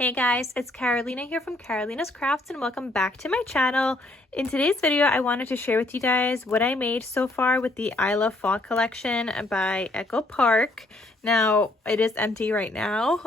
Hey guys, it's Carolina here from KarolinasKrafts and welcome back to my channel. In today's video, I wanted to share with you guys what I made so far with the I Love Fall collection by Echo Park. Now, it is empty right now,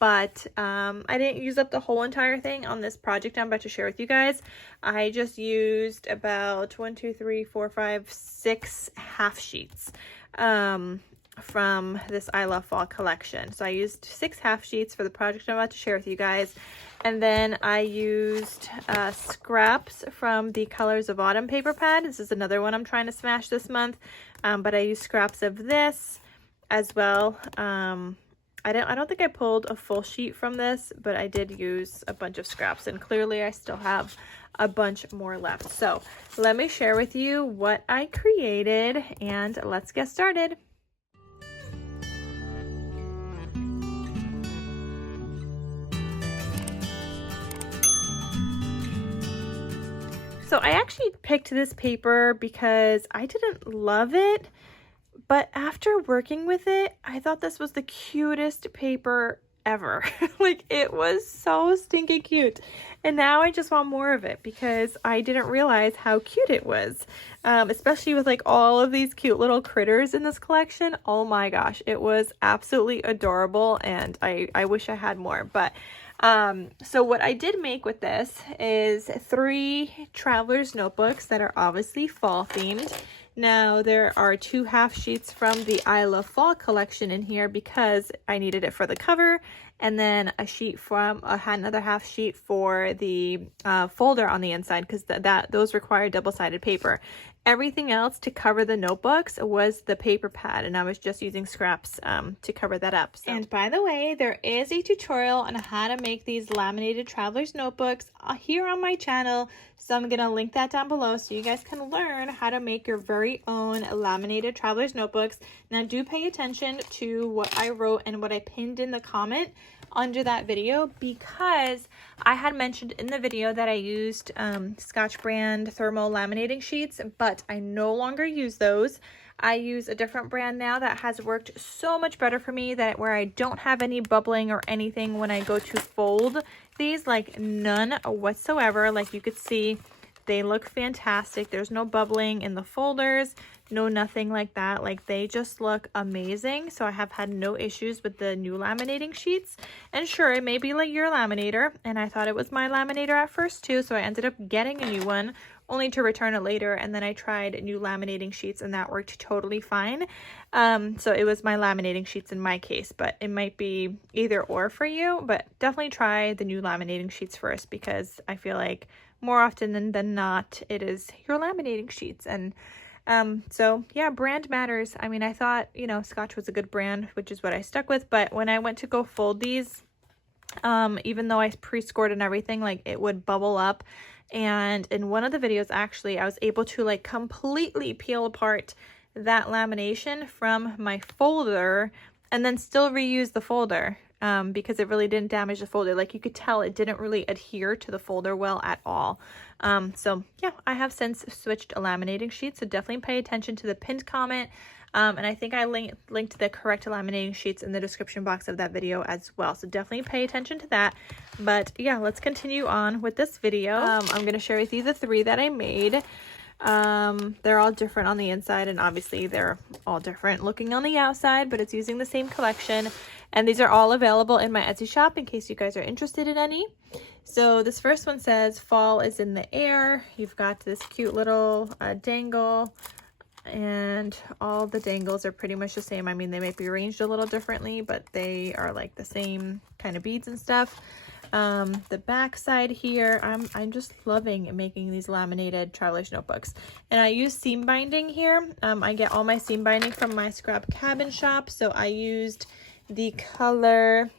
but I didn't use up the whole entire thing on this project I'm about to share with you guys. I just used about 6 half sheets. From this I Love Fall collection. So I used 6 half sheets for the project I'm about to share with you guys. And then I used scraps from the Colors of Autumn paper pad. This is another one I'm trying to smash this month. But I used scraps of this as well. I don't think I pulled a full sheet from this, but I did use a bunch of scraps, and clearly I still have a bunch more left. So let me share with you what I created and let's get started. So I actually picked this paper because I didn't love it, but after working with it, I thought this was the cutest paper ever. Like, it was so stinking cute. And now I just want more of it because I didn't realize how cute it was. Especially with like all of these cute little critters in this collection. Oh my gosh, it was absolutely adorable, and I wish I had more. But so what I did make with this is 3 traveler's notebooks that are obviously fall themed. Now there are 2 half sheets from the I Love Fall collection in here because I needed it for the cover, and then a sheet from another half sheet for the folder on the inside because those require double-sided paper. Everything else to cover the notebooks was the paper pad, and I was just using scraps to cover that up. So. And by the way, there is a tutorial on how to make these laminated traveler's notebooks here on my channel, so I'm going to link that down below so you guys can learn how to make your very own laminated traveler's notebooks. Now do pay attention to what I wrote and what I pinned in the comment under that video, because I had mentioned in the video that I used Scotch brand thermal laminating sheets, but I no longer use those. I use a different brand now that has worked so much better for me, that where I don't have any bubbling or anything when I go to fold these, like none whatsoever. Like you could see, they look fantastic. There's no bubbling in the folders, no nothing like that. Like, they just look amazing. So I have had no issues with the new laminating sheets. And sure, it may be like your laminator, and I thought it was my laminator at first too, so I ended up getting a new one only to return it later. And then I tried new laminating sheets and that worked totally fine. So it was my laminating sheets in my case, but it might be either or for you. But definitely try the new laminating sheets first, because I feel like more often than not, it is your laminating sheets. And so yeah, brand matters. I mean, I thought, you know, Scotch was a good brand, which is what I stuck with. But when I went to go fold these, even though I pre-scored and everything, like, it would bubble up. And in one of the videos, actually, I was able to like completely peel apart that lamination from my folder and then still reuse the folder. Because it really didn't damage the folder. Like, you could tell it didn't really adhere to the folder well at all. So yeah, I have since switched a laminating sheet, so definitely pay attention to the pinned comment. And I think I linked the correct laminating sheets in the description box of that video as well. So definitely pay attention to that. But yeah, let's continue on with this video. I'm going to share with you the 3 that I made. They're all different on the inside, and obviously they're all different looking on the outside, but it's using the same collection. And these are all available in my Etsy shop in case you guys are interested in any. So this first one says fall is in the air. You've got this cute little dangle, and all the dangles are pretty much the same. I mean, they might be arranged a little differently, but they are like the same kind of beads and stuff. The back side here, I'm just loving making these laminated traveler's notebooks, and I use seam binding here. I get all my seam binding from my scrap cabin shop, so I used the color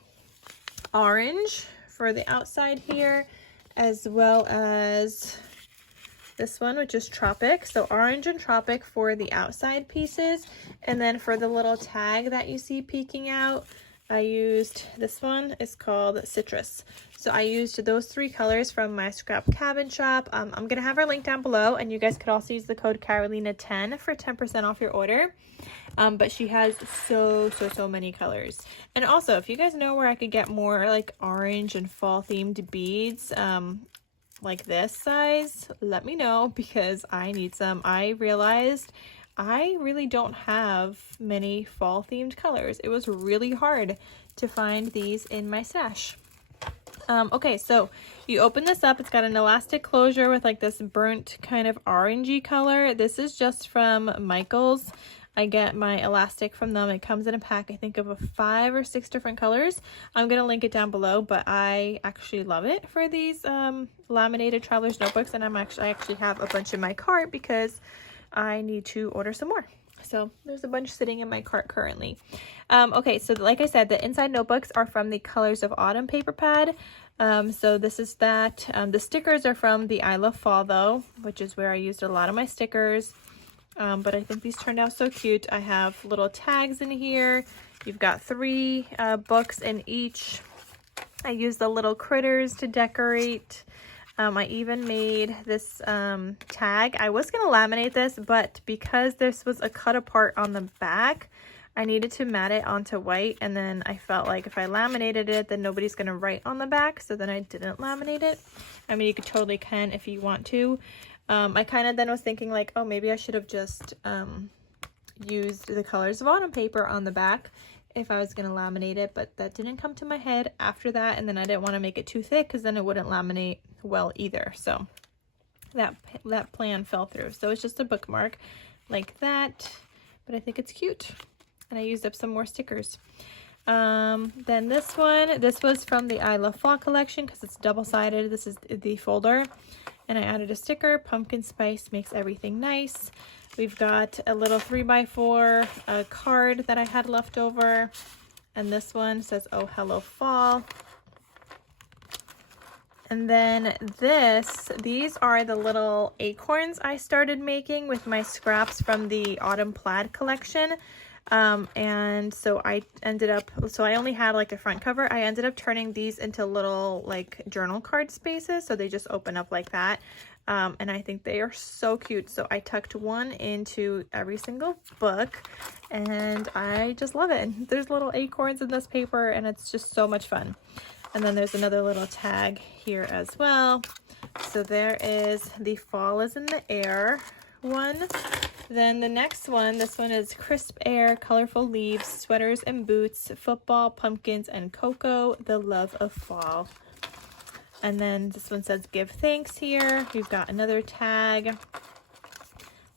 orange for the outside here, as well as this one, which is Tropic. So orange and Tropic for the outside pieces, and then for the little tag that you see peeking out, I used, this one is called Citrus. So I used those 3 colors from my scrap cabin shop. I'm going to have her link down below, and you guys could also use the code Karolina10 for 10% off your order. But she has so many colors. And also, if you guys know where I could get more like orange and fall themed beads, like this size, let me know, because I need some. I realized I really don't have many fall themed colors. It was really hard to find these in my stash. Okay, so you open this up. It's got an elastic closure with like this burnt kind of orangey color. This is just from Michaels. I get my elastic from them. It comes in a pack, I think, of 5 or 6 different colors. I'm going to link it down below, but I actually love it for these laminated traveler's notebooks, and I actually have a bunch in my cart because I need to order some more. So there's a bunch sitting in my cart currently. Okay, so like I said, the inside notebooks are from the Colors of Autumn paper pad. So this is that. The stickers are from the I Love Fall though, which is where I used a lot of my stickers. But I think these turned out so cute. I have little tags in here. You've got 3 books in each. I used the little critters to decorate. I even made this tag. I was going to laminate this, but because this was a cut apart on the back, I needed to mat it onto white, and then I felt like if I laminated it, then nobody's going to write on the back, so then I didn't laminate it. I mean, you could totally can if you want to. I kind of then was thinking like, oh, maybe I should have just used the Colors of Autumn paper on the back if I was going to laminate it, but that didn't come to my head after that, and then I didn't want to make it too thick because then it wouldn't laminate well either. So that plan fell through. So it's just a bookmark like that, but I think it's cute. And I used up some more stickers. Then this was from the I Love Fall collection because it's double-sided. This is the folder, and I added a sticker. Pumpkin spice makes everything nice. We've got a little 3x4 card that I had left over, and this one says, "Oh Hello Fall." And then these are the little acorns I started making with my scraps from the Autumn Plaid collection. And so I only had like a front cover. I ended up turning these into little like journal card spaces, so they just open up like that. And I think they are so cute. So I tucked one into every single book, and I just love it. And there's little acorns in this paper, and it's just so much fun. And then there's another little tag here as well. So there is the Fall is in the Air one. Then the next one, this one is Crisp Air, Colorful Leaves, Sweaters and Boots, Football, Pumpkins, and Cocoa, the Love of Fall. And then this one says Give Thanks here. We've got another tag,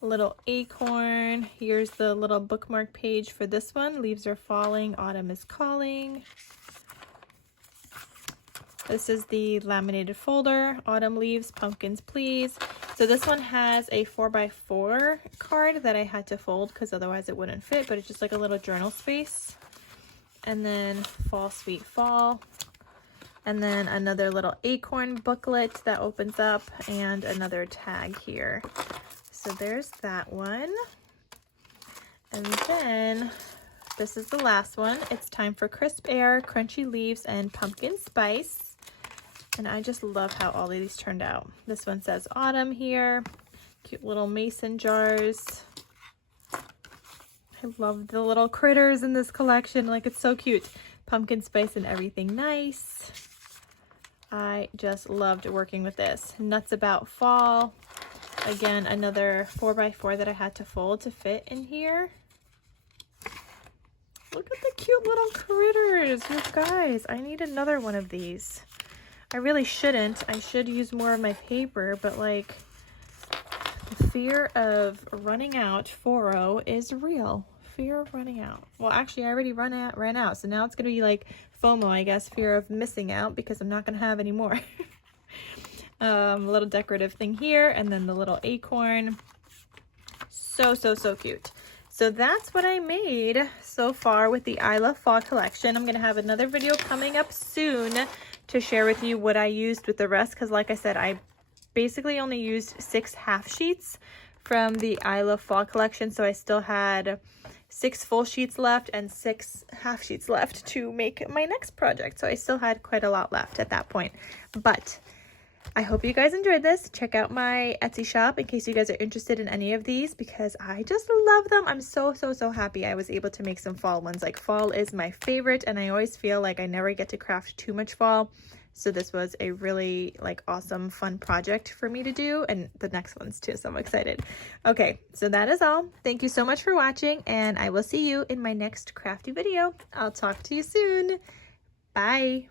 little acorn. Here's the little bookmark page for this one. Leaves are falling, autumn is calling. This is the laminated folder, Autumn Leaves, Pumpkins Please. So this one has a 4x4 card that I had to fold because otherwise it wouldn't fit, but it's just like a little journal space. And then Fall Sweet Fall. And then another little acorn booklet that opens up, and another tag here. So there's that one. And then this is the last one. It's time for Crisp Air, Crunchy Leaves, and Pumpkin Spice. And I just love how all of these turned out. This one says Autumn here. Cute little mason jars. I love the little critters in this collection. Like, it's so cute. Pumpkin spice and everything nice. I just loved working with this. Nuts About Fall. Again, another 4x4 that I had to fold to fit in here. Look at the cute little critters. You guys, I need another one of these. I really shouldn't. I should use more of my paper, but like, the fear of running out 4-0 is real. Fear of running out. Well, actually, I already ran out, so now it's gonna be like FOMO, I guess, fear of missing out, because I'm not gonna have any more. A little decorative thing here, and then the little acorn. So cute. So that's what I made so far with the I Love Fall collection. I'm gonna have another video coming up soon to share with you what I used with the rest, because like I said, I basically only used 6 half sheets from the I Love Fall collection, so I still had 6 full sheets left and 6 half sheets left to make my next project. So I still had quite a lot left at that point. But I hope you guys enjoyed this. Check out my Etsy shop in case you guys are interested in any of these because I just love them. I'm so happy I was able to make some fall ones. Like, fall is my favorite and I always feel like I never get to craft too much fall. So this was a really like awesome fun project for me to do, and the next ones too, so I'm excited. Okay, so that is all. Thank you so much for watching and I will see you in my next crafty video. I'll talk to you soon. Bye.